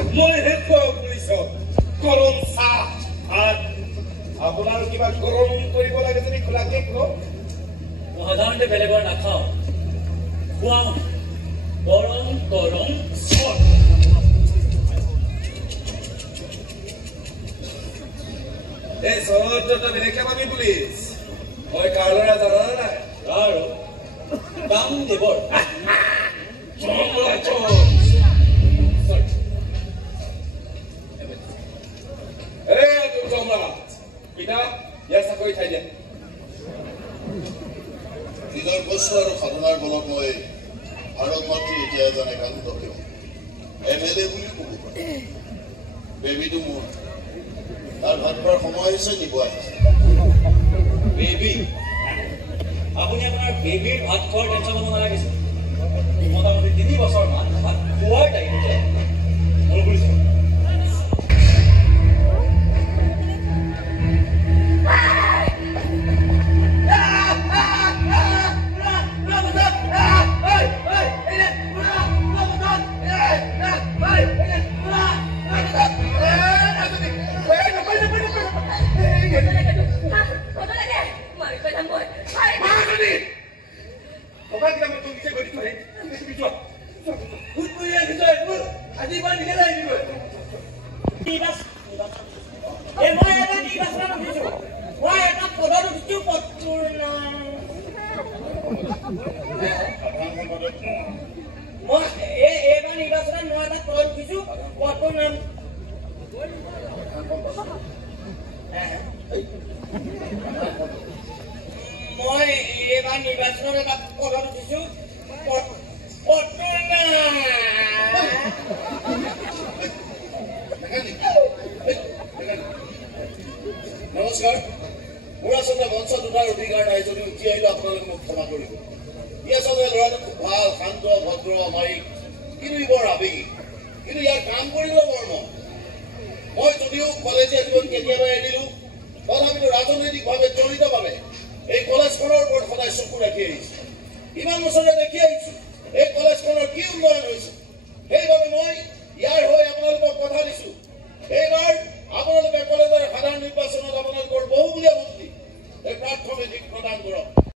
মই হেকো পুলিচত গৰম চাহ ভাত আপোনাৰ কিবা গৰম কৰিব লাগে যদি খোলাকে কওক সাধাৰণতে বেলেগৰ নাখাওঁ খোৱা গৰম গৰম চট এই চহৰটো বেলেগকে পাবি পুলিচ মই কাৰ ল'ৰা জানা নাই আৰু কাম দেৱৰ চাকৰি ঠাই দিয়া নিজৰ কষ্ট আৰু সাধনাৰ বলত মই ভাৰত মাতৃ এতিয়া এজন একান্ত সেৱক MLA বুলি ক'ব পাৰি বেবীটো মোৰ তাৰ ভাত খোৱাৰ সময় হৈছে নিব আহিছে বেবী আপুনি আপোনাৰ বেবীৰ ভাত খোৱাৰ টেনশ্যন ল'ব নালাগিছে মোটামুটি 3 বছৰমান ভাত খোৱাৰ দায়িত্ব মোৰ বুলিছে নমস্কাৰ মোৰ আচলতে মঞ্চত উঠাৰ অধিকাৰ নাই যদি উঠি আহিলে আপোনালোকে মোক ক্ষমা কৰিব ই আচলতে ল'ৰাটো খুব ভাল শান্ত ভদ্ৰ অমায়িক কিন্তু ই বৰ আৱেগিক কিন্তু ইয়াৰ কাম কৰিবলৈ বৰ মন মই যদিও কলেজীয়া জীৱন কেতিয়াবা এৰিলো তথাপিতো ৰাজনৈতিকভাৱে জড়িতভাৱে এই কলেজখনৰ ওপৰত সদায় চকু ৰাখি আহিছো ইমান বছৰে দেখি আহিছো